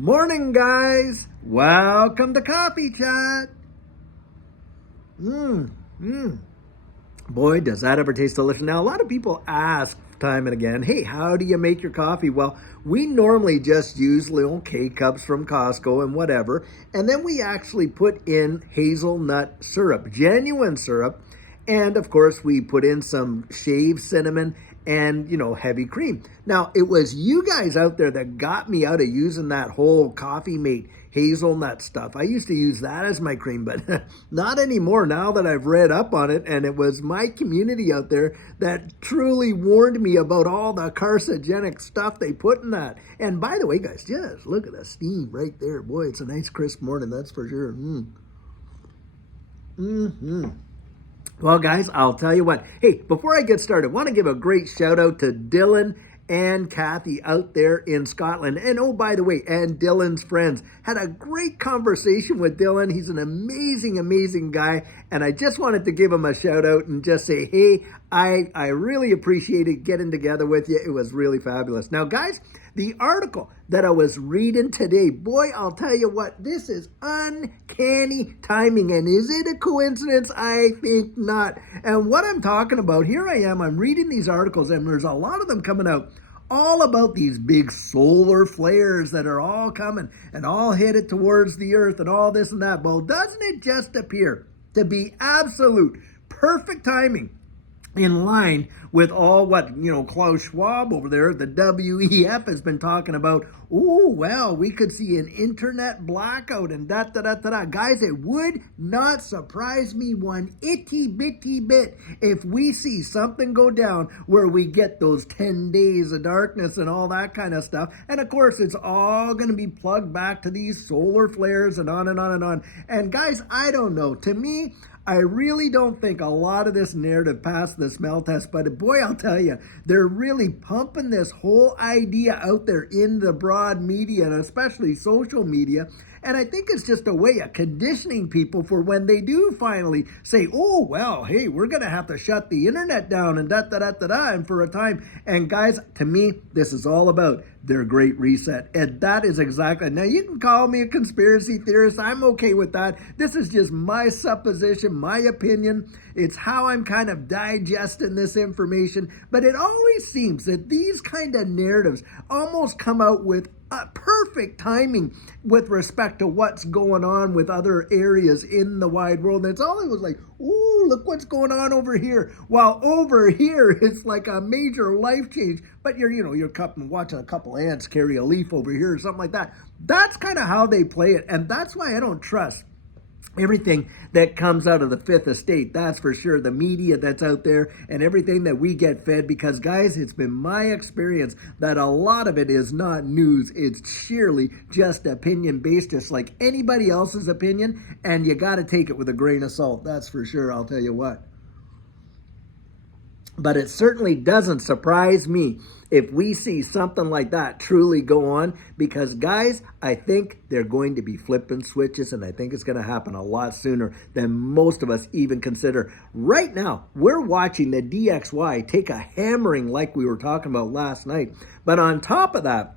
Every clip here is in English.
Morning, guys. Welcome to Coffee Chat. Boy, does that ever taste delicious. Now, a lot of people ask time and again, hey, how do you make your coffee? Well, we normally just use little K-cups from Costco and whatever, and then we actually put in hazelnut syrup, genuine syrup, and of course, we put in some shaved cinnamon and, heavy cream. Now, it was you guys out there that got me out of using that whole Coffee Mate hazelnut stuff. I used to use that as my cream, but not anymore now that I've read up on it. And it was my community out there that truly warned me about all the carcinogenic stuff they put in that. And by the way, guys, just look at the steam right there. Boy, it's a nice crisp morning, that's for sure. Well, guys, I'll tell you what. Hey, before I get started, I want to give a great shout out to Dylan and Kathy out there in Scotland. And oh, by the way, and Dylan's friends. Had a great conversation with Dylan. He's an amazing, amazing guy. And I just wanted to give him a shout out and just say, hey, I really appreciated getting together with you. It was really fabulous. Now, guys, the article that I was reading today, boy, I'll tell you what, this is uncanny timing. And is it a coincidence? I think not. And what I'm talking about, here I am, I'm reading these articles, and there's a lot of them coming out all about these big solar flares that are all coming and all headed towards the earth and all this and that. Well, doesn't it just appear to be absolute perfect timing in line with all what, Klaus Schwab over there, the WEF, has been talking about? Oh, well, we could see an internet blackout and da-da-da-da-da. Guys, it would not surprise me one itty-bitty bit if we see something go down where we get those 10 days of darkness and all that kind of stuff. And, of course, it's all going to be plugged back to these solar flares and on and on and on. And, guys, I don't know. To me, I really don't think a lot of this narrative passed the smell test, but boy, I'll tell you, they're really pumping this whole idea out there in the broad media and especially social media. And I think it's just a way of conditioning people for when they do finally say, oh, well, hey, we're going to have to shut the internet down and da-da-da-da-da and for a time. And guys, to me, this is all about their great reset. And that is exactly, now you can call me a conspiracy theorist. I'm okay with that. This is just my supposition, my opinion. It's how I'm kind of digesting this information. But it always seems that these kind of narratives almost come out with perfect timing with respect to what's going on with other areas in the wide world. And it's always like, ooh, look what's going on over here. While over here, it's like a major life change. But you're watching a couple ants carry a leaf over here or something like that. That's kind of how they play it. And that's why I don't trust everything that comes out of the Fifth Estate, that's for sure. The media that's out there and everything that we get fed, because guys, it's been my experience that a lot of it is not news. It's sheerly just opinion based, just like anybody else's opinion. And you got to take it with a grain of salt. That's for sure. I'll tell you what. But it certainly doesn't surprise me if we see something like that truly go on, because guys, I think they're going to be flipping switches, and I think it's going to happen a lot sooner than most of us even consider. Right now, we're watching the DXY take a hammering like we were talking about last night. But on top of that,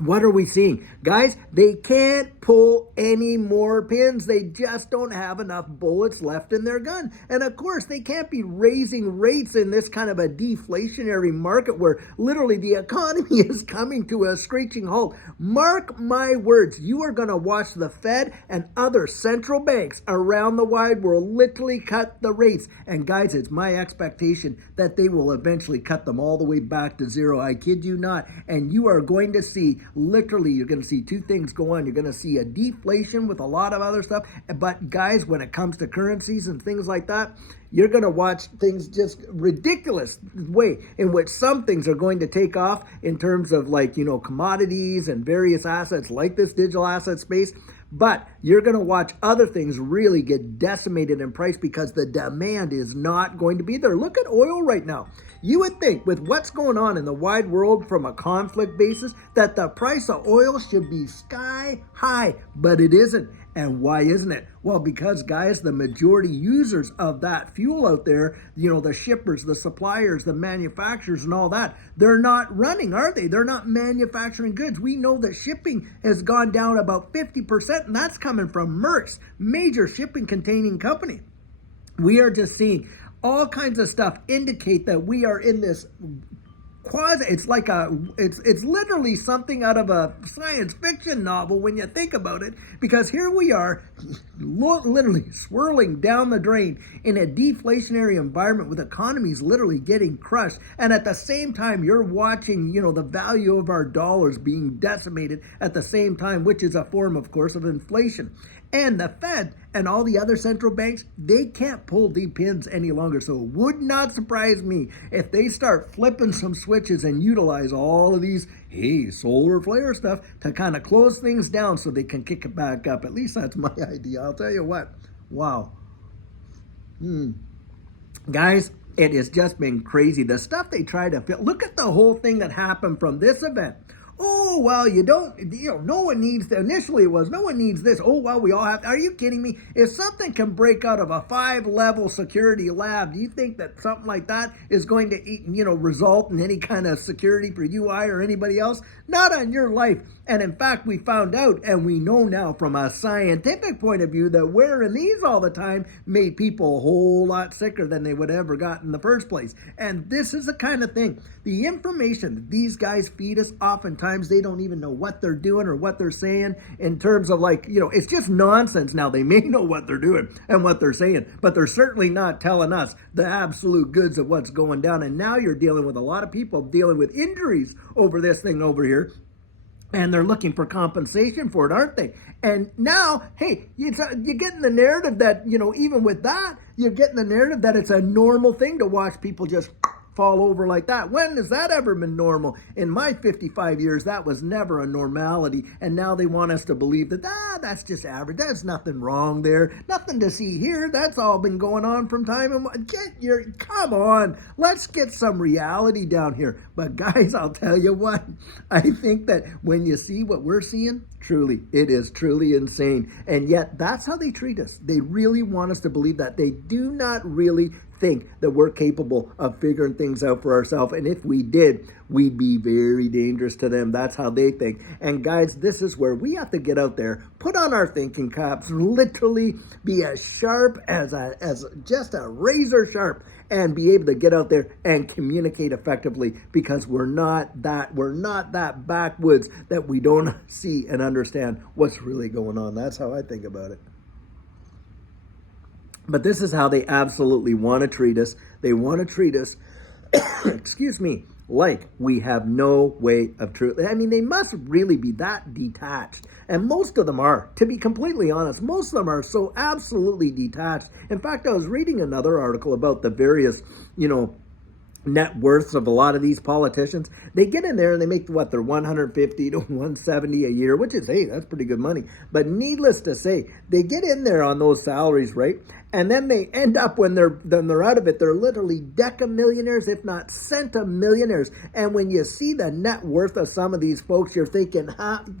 what are we seeing? Guys, they can't pull any more pins. They just don't have enough bullets left in their gun. And of course, they can't be raising rates in this kind of a deflationary market where literally the economy is coming to a screeching halt. Mark my words, you are going to watch the Fed and other central banks around the wide world literally cut the rates. And guys, it's my expectation that they will eventually cut them all the way back to zero. I kid you not. And you are going to see, literally, you're going to see two things go on. You're going to see a deflation with a lot of other stuff. But guys, when it comes to currencies and things like that, you're going to watch things just ridiculous way in which some things are going to take off in terms of commodities and various assets like this digital asset space. But you're going to watch other things really get decimated in price because the demand is not going to be there. Look at oil right now. You would think with what's going on in the wide world from a conflict basis that the price of oil should be sky high, but it isn't. And why isn't it? Well, because guys, the majority users of that fuel out there, the shippers, the suppliers, the manufacturers and all that, they're not running, are they? They're not manufacturing goods. We know that shipping has gone down about 50%, and that's coming from Maersk's major shipping containing company. We are just seeing all kinds of stuff indicate that we are in this it's like it's literally something out of a science fiction novel when you think about it, because here we are literally swirling down the drain in a deflationary environment with economies literally getting crushed, and at the same time you're watching the value of our dollars being decimated at the same time, which is a form, of course, of inflation. And the Fed and all the other central banks, they can't pull the pins any longer. So it would not surprise me if they start flipping some switches and utilize all of these, solar flare stuff to kind of close things down so they can kick it back up. At least that's my idea. I'll tell you what. Wow. Guys, it has just been crazy. The stuff they try to fit. Look at the whole thing that happened from this event. Oh, well, no one needs, initially it was, no one needs this. Oh, well, we all have, are you kidding me? If something can break out of a 5-level security lab, do you think that something like that is going to, result in any kind of security for UI or anybody else? Not on your life. And in fact, we found out, and we know now from a scientific point of view, that wearing these all the time made people a whole lot sicker than they would have ever got in the first place. And this is the kind of thing, the information that these guys feed us, oftentimes they don't even know what they're doing or what they're saying in terms of it's just nonsense. Now, they may know what they're doing and what they're saying, but they're certainly not telling us the absolute goods of what's going down. And now you're dealing with a lot of people dealing with injuries over this thing over here. And they're looking for compensation for it, aren't they? And now, you're getting the narrative that, even with that, you're getting the narrative that it's a normal thing to watch people just fall over like that. When has that ever been normal? In my 55 years, that was never a normality. And now they want us to believe that, that's just average. There's nothing wrong there. Nothing to see here. That's all been going on from time. Come on. Let's get some reality down here. But guys, I'll tell you what, I think that when you see what we're seeing, truly, it is truly insane. And yet that's how they treat us. They really want us to believe that. They do not really think that we're capable of figuring things out for ourselves. And if we did, we'd be very dangerous to them. That's how they think. And guys, this is where we have to get out there, put on our thinking caps, literally be as sharp as just a razor sharp, and be able to get out there and communicate effectively, because we're not that backwoods that we don't see and understand what's really going on. That's how I think about it. But this is how they absolutely want to treat us. They want to treat us, excuse me, like we have no way of truth. I mean, they must really be that detached. And most of them are, to be completely honest, most of them are so absolutely detached. In fact, I was reading another article about the various, net worths of a lot of these politicians. They get in there and they make they're 150 to 170 a year, which is, that's pretty good money. But needless to say, they get in there on those salaries, right? And then they end up, when they're out of it, they're literally decamillionaires, if not centimillionaires. And when you see the net worth of some of these folks, you're thinking,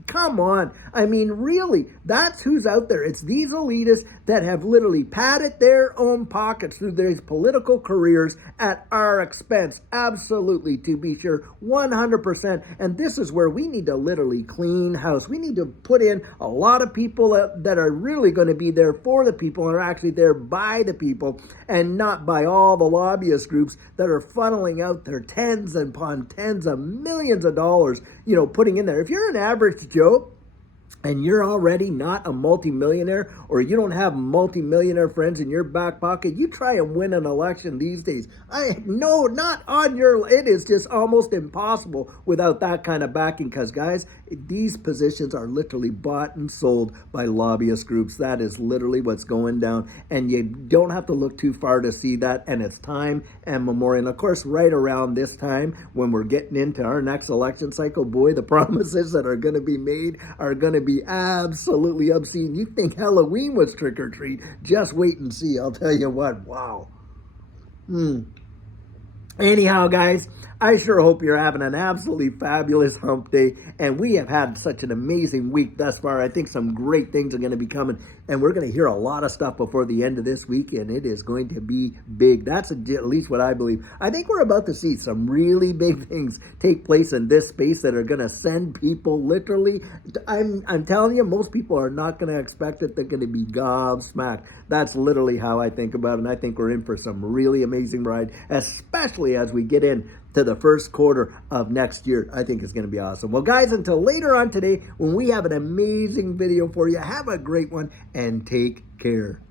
come on. I mean, really, that's who's out there. It's these elitists that have literally padded their own pockets through their political careers at our expense. Absolutely, to be sure, 100%. And this is where we need to literally clean house. We need to put in a lot of people that are really going to be there for the people and are actually there by the people, and not by all the lobbyist groups that are funneling out their tens upon tens of millions of dollars, putting in there. If you're an average Joe and you're already not a multimillionaire, or you don't have multimillionaire friends in your back pocket, you try and win an election these days. It is just almost impossible without that kind of backing, because guys, these positions are literally bought and sold by lobbyist groups. That is literally what's going down, and you don't have to look too far to see that, and it's time and memorial. And of course, right around this time, when we're getting into our next election cycle, boy, the promises that are going to be made are going to be absolutely obscene. You think Halloween was trick or treat? Just wait and see. I'll tell you what. Wow. Anyhow, guys, I sure hope you're having an absolutely fabulous hump day. And we have had such an amazing week thus far. I think some great things are going to be coming. And we're going to hear a lot of stuff before the end of this week. And it is going to be big. That's at least what I believe. I think we're about to see some really big things take place in this space that are going to send people literally. I'm telling you, most people are not going to expect it. They're going to be gobsmacked. That's literally how I think about it. And I think we're in for some really amazing ride, especially as we get in to the first quarter of next year. I think it's going to be awesome. Well, guys, until later on today, when we have an amazing video for you, have a great one and take care.